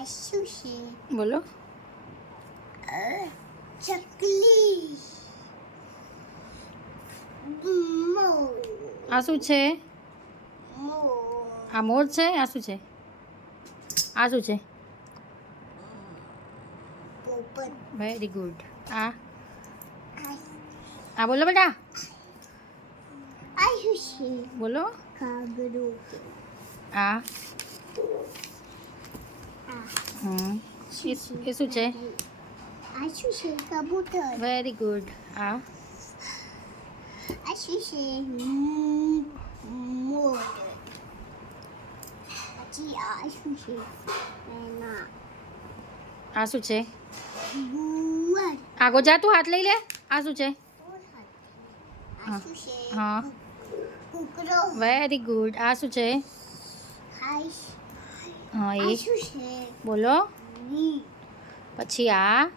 આ શું છે? બોલો. ચકલી. મોર. આ શું છે? મોર. આ મોર છે. આ શું છે? આ શું છે? પોપટ. Very good. આ આ આ બોલો બેટા. આ શું છે? બોલો. કાગડો. આ આ એ શું છે? આ શું છે? કબૂતર. Very good. આ આ શું છે? મોર. પછી આ શું છે? એના આ શું છે? ગુવાર. આગો જા તું હાથ લઈ લે. આ શું છે? આ શું છે? હા કૂકરો. Very good. આ શું છે? હાય. હા આ એ શું છે? બોલો. વી. પછી આ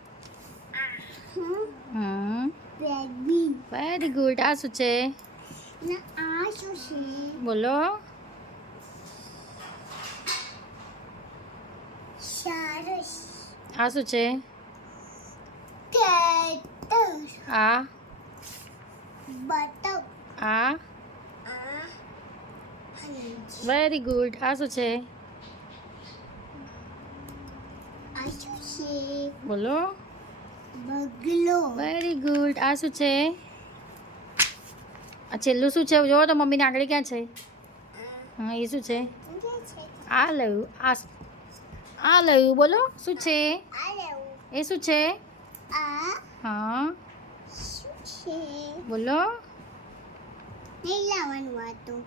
બેબી. Very good. આ શું છે? ને આ શું છે? બોલો. સારસ. આ શું છે? કેટર. આ બતક. આ આ હંસ. Very good. આ શું છે? આ શું છે? બોલો. બગલો. Very good. આ શું છે? આ છેલ્લું શું છે? જોવો તો મમ્મીને આગળ ક્યાં છે? હા એ શું છે? આ લયું. આ લયું. બોલો શું છે? આ લેવું. એ શું છે? આ હા શું છે? બોલો. નહીં લાવવાનું હતું.